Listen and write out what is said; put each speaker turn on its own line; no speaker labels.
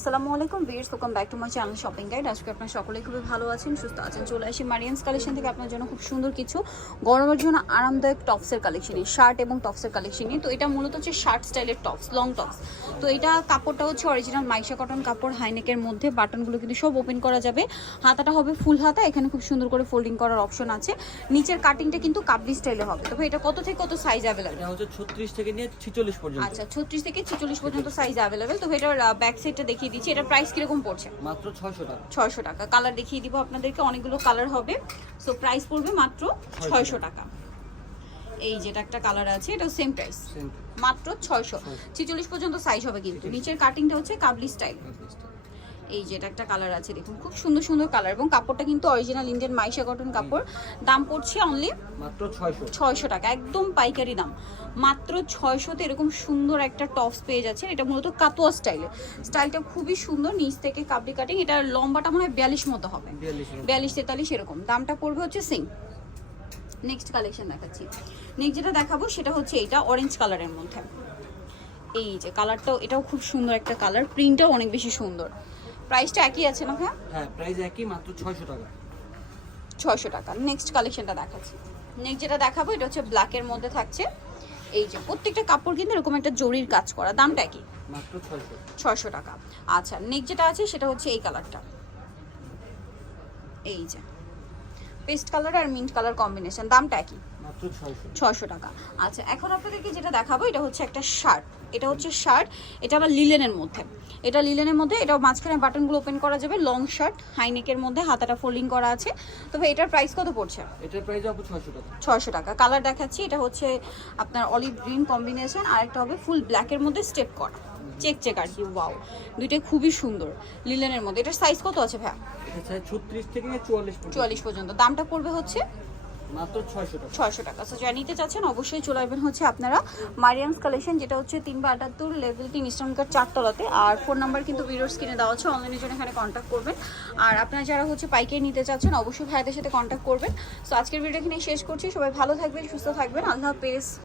আসসালামু আলাইকুম viewers welcome back to my channel shopping guide আজকে আপনারা সকলেই খুবই ভালো আছেন সুস্থ আছেন চলে আসি মারিয়ান্স কালেকশন থেকে। আপনার জন্য খুব সুন্দর কিছু গরমের জন্য আরামদায়ক টপসের কালেকশনই শার্ট এবং টপসের কালেকশনই তো এটা মূলত হচ্ছে শার্ট স্টাইলের টপস লং টপস তো এটা কাপড়টা হচ্ছে অরিজিনাল মাইশা কটন কাপড় হাইনেকের মধ্যে। বাটনগুলো কিন্তু সব ওপেন করা যাবে। হাতাটা হবে ফুল হাতা এখানে খুব সুন্দর করে ফোল্ডিং করার অপশন আছে। নিচের কাটিংটা কিন্তু কাবলি স্টাইলে হবে। তবে এটা কত থেকে কত সাইজ অ্যাভেলেবেল
হচ্ছে ছত্রিশ থেকে নিয়ে ছিচল্লিশ পর্যন্ত।
আচ্ছা ছত্রিশ থেকে ছেচল্লিশ পর্যন্ত সাইজ অ্যাভেলেবেল তো এটার ব্যাক সাইডটা দিচ্ছি এটা প্রাইস কীরকম পড়ছে?
মাত্র ছয়শো টাকা।
ছয়শো টাকা। কালার দেখিয়ে দিব আপনাদেরকে অনেকগুলো কালার হবে। সো প্রাইস পড়বে মাত্র ছয়শো টাকা। এই যেটা একটা কালার আছে এটা সেম প্রাইস মাত্র ছয়শো। ছিচল্লিশ পর্যন্ত সাইজ হবে কিন্তু। নিচের কাটিংটা হচ্ছে কাবলি স্টাইল এই যেটা একটা কালার আছে দেখুন খুব সুন্দর সুন্দর কালার এবং কাপড়টা কিন্তু অরিজিনাল ইন্ডিয়ান মাইশা কটন কাপড়। দাম পড়ছে অনলি
মাত্র ছয়শো।
টাকা একদম পাইকারি দাম। মাত্র ছয়শোতে এরকম সুন্দর একটা টপস পেয়ে যাচ্ছেন এটা মূলত কাতোয়া স্টাইলে স্টাইলটা খুবই সুন্দর নিচ থেকে কাবলি কাটিং এটা লম্বাটা মনে হয় বিয়াল্লিশ মতো হবে।
বিয়াল্লিশ
বিয়াল্লিশ তেতাল্লিশ এরকম। দামটা পড়বে হচ্ছে সিং নেক্সট কালেকশন দেখাচ্ছি। নেক্সট যেটা দেখাবো সেটা হচ্ছে এইটা অরেঞ্জ কালারের মধ্যে। এই যে কালারটাও এটাও খুব সুন্দর একটা কালার প্রিন্টটাও অনেক বেশি সুন্দর। প্রাইসটা একই আছে না হ্যাঁ
হ্যাঁ প্রাইস একই মাত্র ছয়শো টাকা।
ছয়শো টাকা। নেক্সট কালেকশনটা দেখাচ্ছি। নেক্সট যেটা দেখাবো এটা হচ্ছে ব্ল্যাকের মধ্যে থাকছে। এই যে প্রত্যেকটা কাপড় কিন্তু এরকম একটা জরির কাজ করা। দামটা কি
মাত্র ছয়শো।
ছয়শো টাকা। আচ্ছা নেক্সট যেটা আছে সেটা হচ্ছে এই কালারটা এই যে। পেস্ট কালার আর মিন্ট কালার কম্বিনেশন দামটা কি
ছয়শো
ছয়শো টাকা। আচ্ছা এখন আপনাদেরকে যেটা দেখাবো এটা হচ্ছে একটা শার্ট। এটা হচ্ছে শার্ট এটা আবার লিলেনের মধ্যে। এটা লিলেনের মধ্যে এটা মাঝখানে বাটনগুলো ওপেন করা যাবে লং শার্ট হাইনেকের মধ্যে হাতাটা ফোল্ডিং করা আছে। তবে এটার প্রাইস কত পড়ছে?
এটার প্রাইস আপু ছয়শো টাকা।
ছয়শো টাকা। কালার দেখাচ্ছি এটা হচ্ছে আপনার অলিভ গ্রিন কম্বিনেশন আর একটা হবে ফুল ব্ল্যাকের মধ্যে স্টেপ করা। চেক চেক আর কি ওয়াও দুইটাই খুবই সুন্দর লিলেনের মধ্যে। এটার সাইজ কত আছে ভাইয়া?
ছত্রিশ থেকে চুয়াল্লিশ পর্যন্ত।
চুয়াল্লিশ পর্যন্ত। দামটা পড়বে হচ্ছে? ছয়শো টাকা। সো যারা নিতে চাচ্ছেন, অবশ্যই চলে আসবেন হচ্ছে আপনারা মারিয়ামস কালেকশন যেটা হচ্ছে তিনশো আটাত্তর লেভেল তিন ইস্টার্নকার চারতলাতে। আর ফোন নাম্বার কিন্তু ভিডিওর স্ক্রিনে দেওয়া আছে অনলাইনের জন্য এখানে কন্ট্যাক্ট করবেন। আর আপনারা যারা হচ্ছে পাইকারি নিতে চাচ্ছেন, অবশ্যই ভাইদের সাথে কন্ট্যাক্ট করবেন। সো আজকের ভিডিও এখানে শেষ করছি। সবাই ভালো থাকবেন, সুস্থ থাকবেন। আল্লাহ হাফেজ।